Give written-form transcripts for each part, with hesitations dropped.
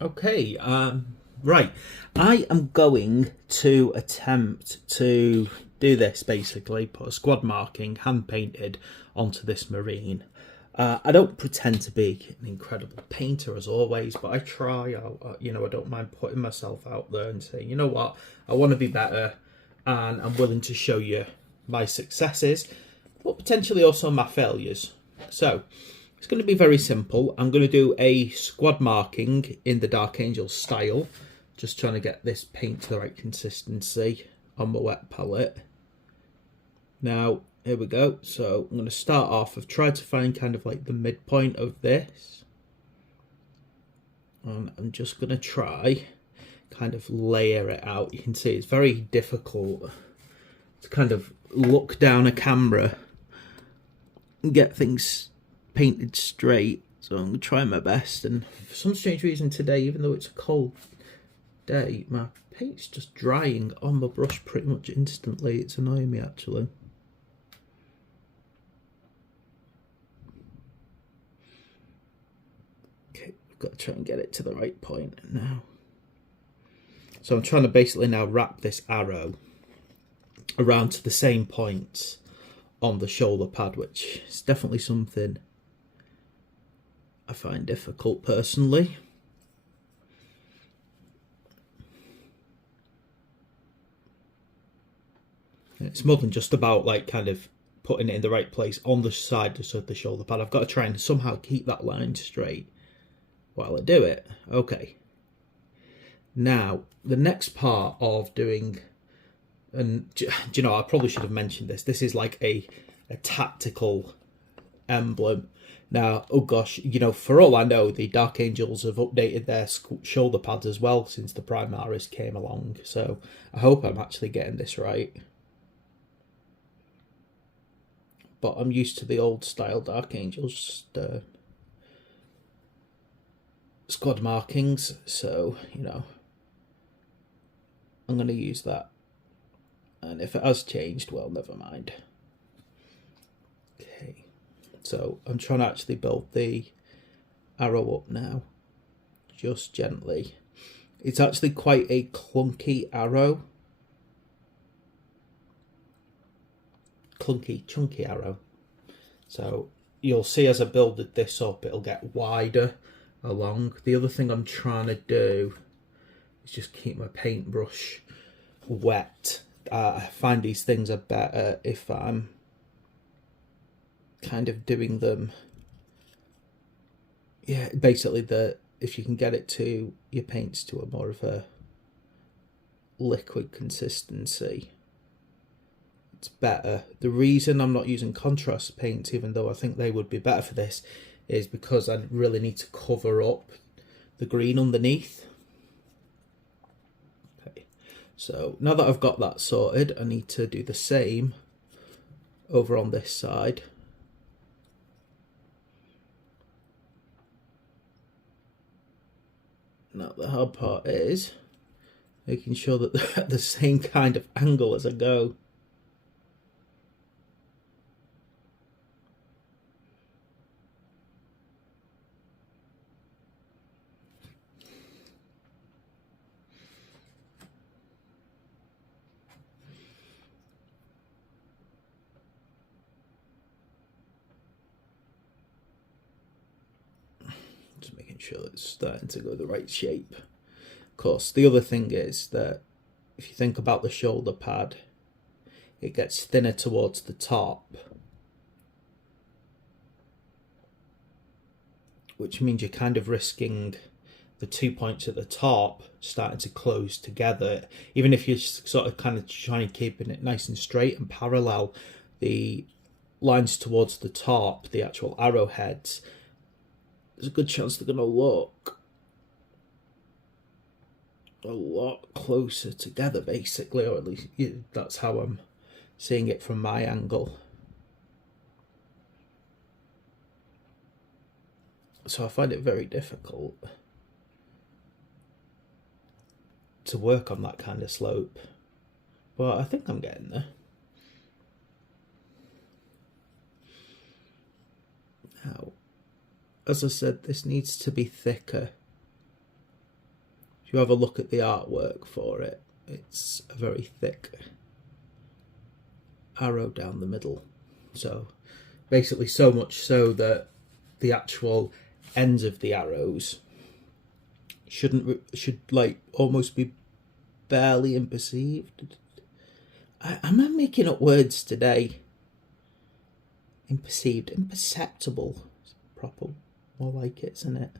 Okay, right. I am going to attempt to do this basically, put a squad marking hand painted onto this marine. I don't pretend to be an incredible painter as always, but I try. I don't mind putting myself out there and saying, you know what, I want to be better, and I'm willing to show you my successes, but potentially also my failures. So, it's going to be very simple. I'm going to do a squad marking in the Dark Angel style. Just trying to get this paint to the right consistency on my wet palette. Now, here we go. So I'm going to start off. I've tried to find kind of like the midpoint of this. I'm just going to try kind of layer it out. You can see it's very difficult to kind of look down a camera and get things painted straight. So I'm going to try my best. And for some strange reason today, even though it's a cold day, my paint's just drying on my brush pretty much instantly. It's annoying me actually. Okay, I've got to try and get it to the right point now. So I'm trying to basically now wrap this arrow around to the same points on the shoulder pad, which is definitely something I find difficult personally. It's more than just about like kind of putting it in the right place on the side of the shoulder pad. I've got to try and somehow keep that line straight while I do it. Okay. Now, the next part of doing, and do you know, I probably should have mentioned this. This is like a tactical emblem. Now, oh gosh, you know, for all I know, the Dark Angels have updated their shoulder pads as well since the Primaris came along. So I hope I'm actually getting this right. But I'm used to the old style Dark Angels squad markings, so you know I'm going to use that. And if it has changed, well, never mind. Okay, so I'm trying to actually build the arrow up now, just gently. It's actually quite a clunky arrow. Chunky arrow. So you'll see as I build this up, it'll get wider along. The other thing I'm trying to do is just keep my paintbrush wet. I find these things are better if I'm kind of doing them, yeah, basically if you can get it to your paints to a more of a liquid consistency, it's better. The reason I'm not using contrast paints, even though I think they would be better for this, is because I really need to cover up the green underneath. Okay, so now that I've got that sorted, I need to do the same over on this side. Now the hard part is making sure that they're at the same kind of angle as I go. Just making sure it's starting to go the right shape. Of course, the other thing is that if you think about the shoulder pad, it gets thinner towards the top, which means you're kind of risking the 2 points at the top starting to close together. Even if you're sort of kind of trying to keep it nice and straight and parallel, the lines towards the top, the actual arrowheads, there's a good chance they're going to look a lot closer together, basically, or at least that's how I'm seeing it from my angle. So I find it very difficult to work on that kind of slope, but I think I'm getting there. Now, as I said, this needs to be thicker if you have a look at the artwork for it, it's a very thick arrow down the middle. So basically so much so that the actual ends of the arrows should like almost be barely imperceived. Am I making up words today? Imperceived, imperceptible. It's proper, more like it, isn't it?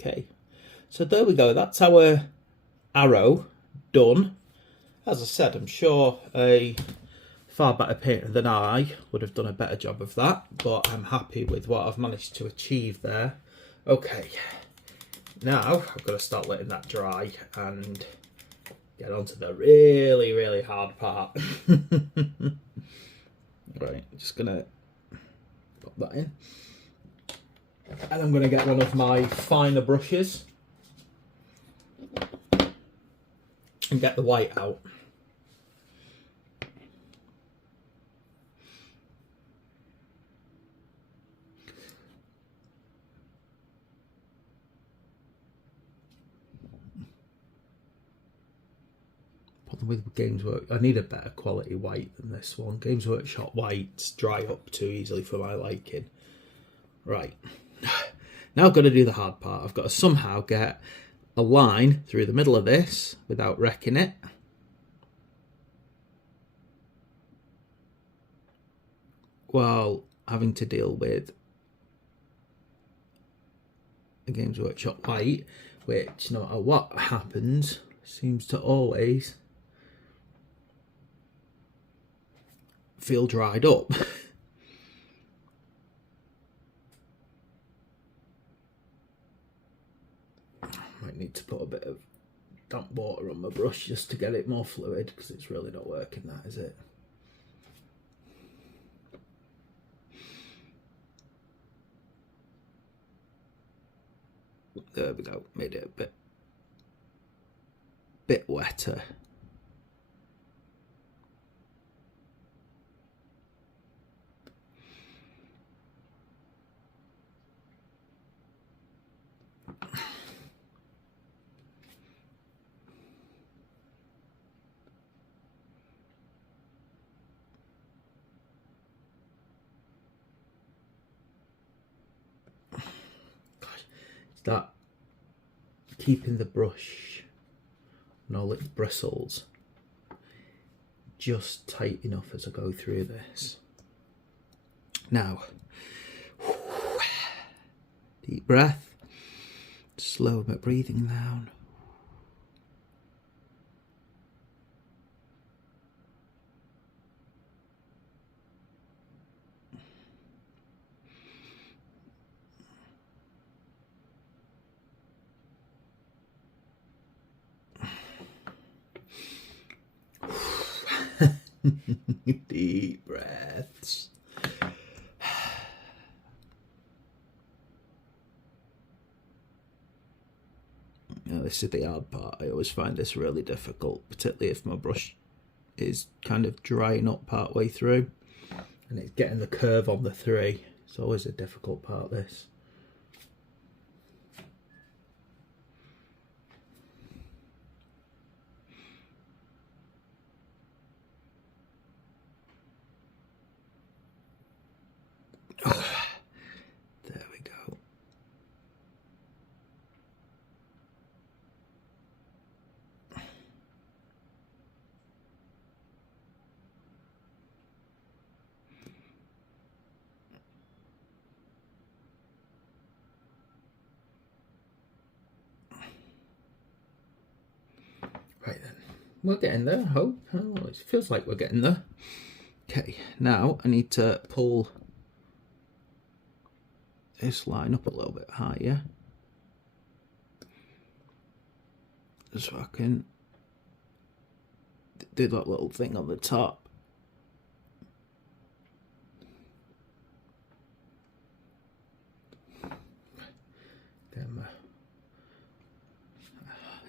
Okay, so there we go. That's our arrow done. As I said, I'm sure a far better painter than I would have done a better job of that, but I'm happy with what I've managed to achieve there. Okay, now I've got to start letting that dry and get on to the really, really hard part. Right, just gonna put that in. And I'm going to get one of my finer brushes and get the white out. Problem with Games Work, I need a better quality white than this one. Games Workshop whites dry up too easily for my liking. Right. Now I've got to do the hard part. I've got to somehow get a line through the middle of this without wrecking it. While having to deal with a Games Workshop white, which no matter what happens, seems to always feel dried up. Might need to put a bit of damp water on my brush just to get it more fluid, because it's really not working, that is it. There we go, made it a bit wetter. That keeping the brush and all its bristles just tight enough as I go through this. Now, deep breath, slow my breathing down. Deep breaths. Now, this is the hard part. I always find this really difficult, particularly if my brush is kind of drying up part way through and it's getting the curve on the 3. It's always a difficult part, this. There we go. Right then, we're getting there, I hope. Oh, it feels like we're getting there. Okay, now I need to pull this line up a little bit higher so I can do that little thing on the top.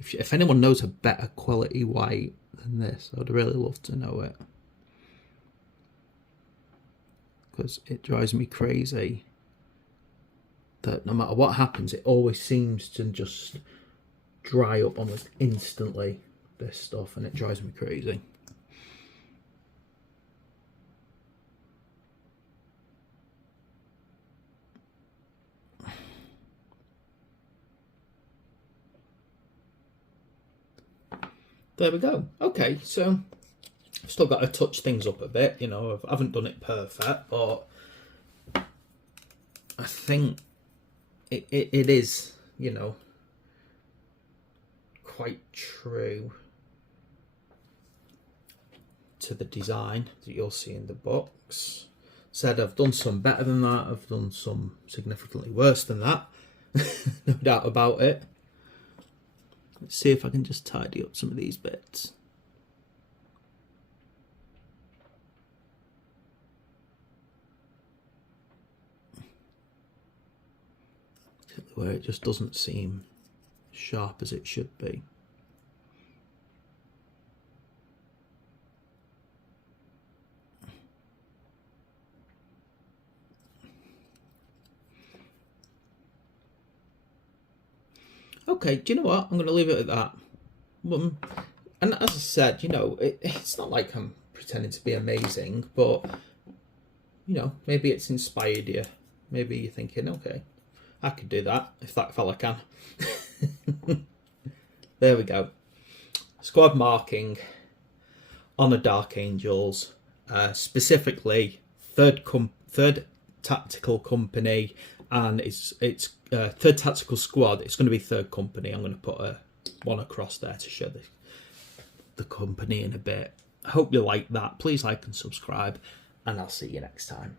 If anyone knows a better quality white than this, I'd really love to know it, because it drives me crazy that no matter what happens, it always seems to just dry up almost instantly, this stuff, and it drives me crazy. There we go. Okay, so I've still got to touch things up a bit, you know, I haven't done it perfect, but I think it is, you know, quite true to the design that you'll see in the box. Said I've done some better than that, I've done some significantly worse than that, no doubt about it. Let's see if I can just tidy up some of these bits. Where it just doesn't seem sharp as it should be. Okay, do you know what? I'm going to leave it at that. And as I said, you know, it's not like I'm pretending to be amazing, but, you know, maybe it's inspired you. Maybe you're thinking, okay, I could do that if that fella can. There we go. Squad marking on a Dark Angels, specifically third tactical company, and it's third tactical squad. It's going to be third company. I'm going to put one across there to show the company in a bit. I hope you like that. Please like and subscribe, and I'll see you next time.